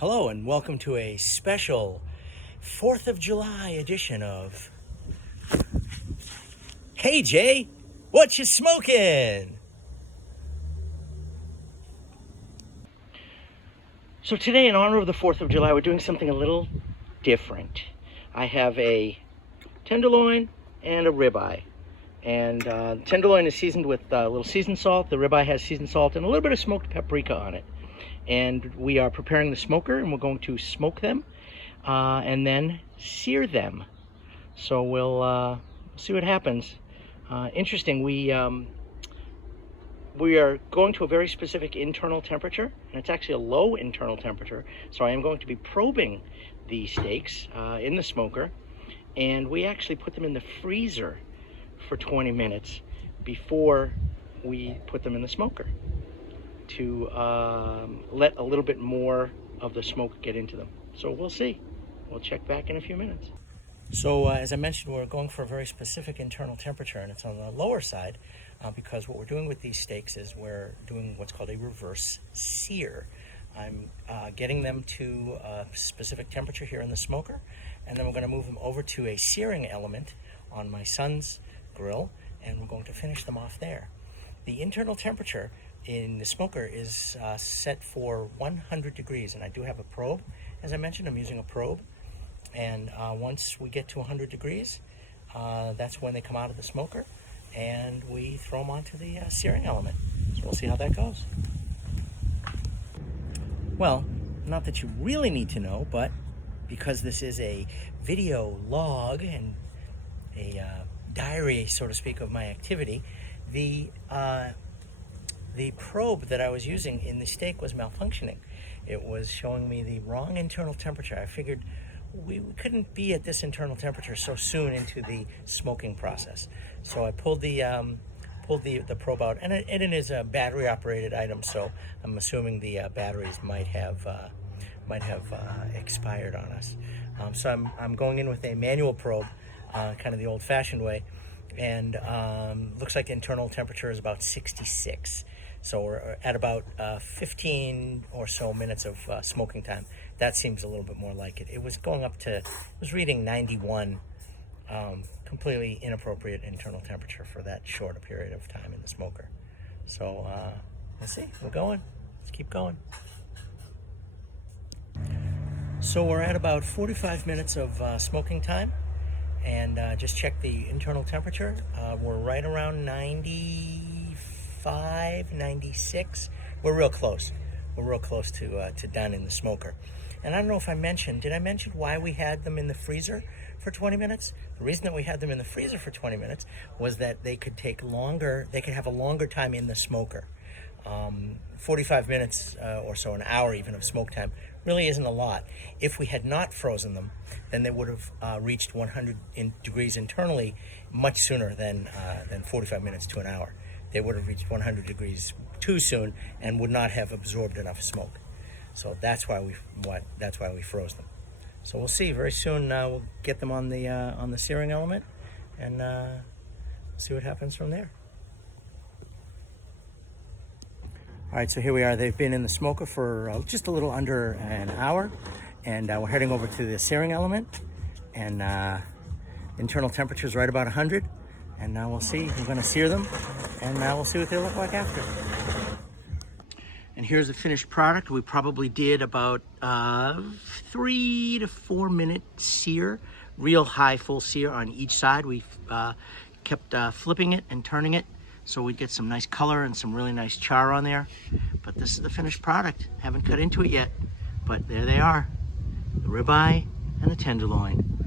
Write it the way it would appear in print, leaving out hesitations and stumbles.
Hello and welcome to a special 4th of July edition of Hey Jay, what you smoking? So today, in honor of the 4th of July, we're doing something a little different. I have a tenderloin and a ribeye. And tenderloin is seasoned with a little seasoned salt. The ribeye has seasoned salt and a little bit of smoked paprika on it. And we are preparing the smoker, and we're going to smoke them and then sear them. So we'll see what happens. Interesting, we are going to a very specific internal temperature, and it's actually a low internal temperature. So I am going to be probing the steaks in the smoker, and we actually put them in the freezer for 20 minutes before we put them in the smoker to let a little bit more of the smoke get into them. So we'll see. We'll check back in a few minutes. So as I mentioned, we're going for a very specific internal temperature, and it's on the lower side because what we're doing with these steaks is we're doing what's called a reverse sear. I'm getting them to a specific temperature here in the smoker, and then we're going to move them over to a searing element on my son's grill, and we're going to finish them off there. The internal temperature in the smoker is set for 100 degrees, and I do have a probe. As I mentioned, I'm using a probe, and once we get to 100 degrees, that's when they come out of the smoker, and we throw them onto the searing element. So we'll see how that goes. Well, not that you really need to know, but because this is a video log and a diary, so to speak, of my activity, the probe that I was using in the steak was malfunctioning. It was showing me the wrong internal temperature. I figured we couldn't be at this internal temperature so soon into the smoking process. So I pulled the probe out, and it is a battery-operated item, so I'm assuming the batteries might have expired on us. So I'm going in with a manual probe, kind of the old-fashioned way, and looks like internal temperature is about 66. So we're at about 15 or so minutes of smoking time. That seems a little bit more like it. It was going up to, it was reading 91, completely inappropriate internal temperature for that short a period of time in the smoker. So let's see, we're going. Let's keep going. So we're at about 45 minutes of smoking time, and just check the internal temperature. We're right around 95, 96. We're real close. We're real close to done in the smoker. And I don't know if I mentioned, did I mention why we had them in the freezer for 20 minutes? The reason that we had them in the freezer for 20 minutes was that they could take longer, they could have a longer time in the smoker. 45 minutes or so, an hour even of smoke time really isn't a lot. If we had not frozen them, then they would have reached 100 degrees internally much sooner than 45 minutes to an hour. They would have reached 100 degrees too soon and would not have absorbed enough smoke. So that's why we froze them. So we'll see very soon. We'll get them on the searing element, and see what happens from there. All right, so here we are. They've been in the smoker for just a little under an hour, and we're heading over to the searing element, and internal temperature is right about 100, and now we'll see. We're going to sear them, and now we'll see what they look like after. And here's the finished product. We probably did about 3 to 4 minute sear, real high full sear on each side. We kept flipping it and turning it, so we'd get some nice color and some really nice char on there. But this is the finished product. Haven't cut into it yet, but there they are, the ribeye and the tenderloin.